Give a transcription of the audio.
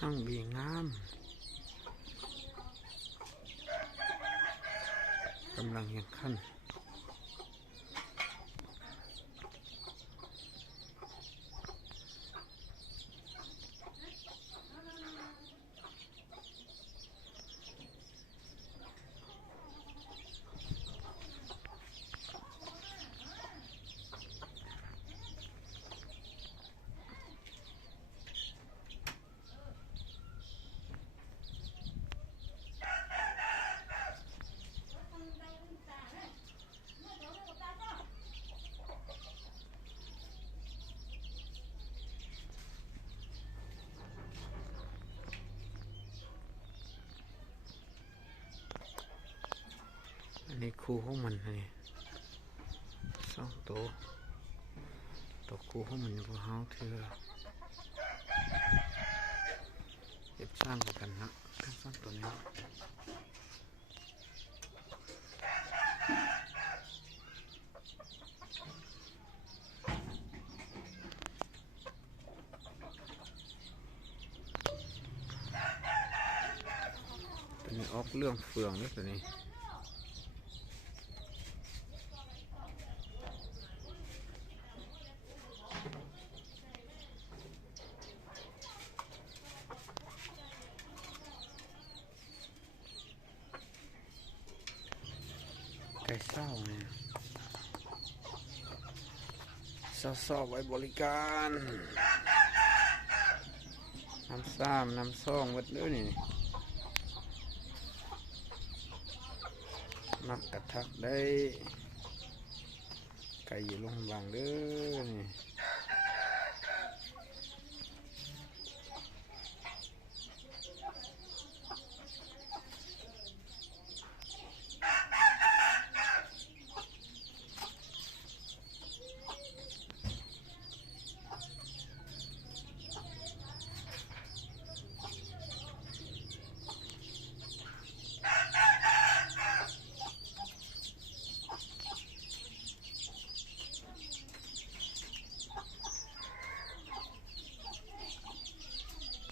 ห้างบีงามกำลังยังขั้นอันนี้คู่ของมันนี่สองตัวคู่ของมันอยู่บนเฮาเธอเก็บสร้างกันนะทั้งสองตัวนี้ตัวนี้ออกเรื่องเฟืองเลยตัวนี้ไก่เศร้าเนี่ยเศร้าไว้บริการน้ำซ้ำน้ำซ่องวัดเลยนี่มักกระทักได้ไก่อยู่ลงบางเด้อนี่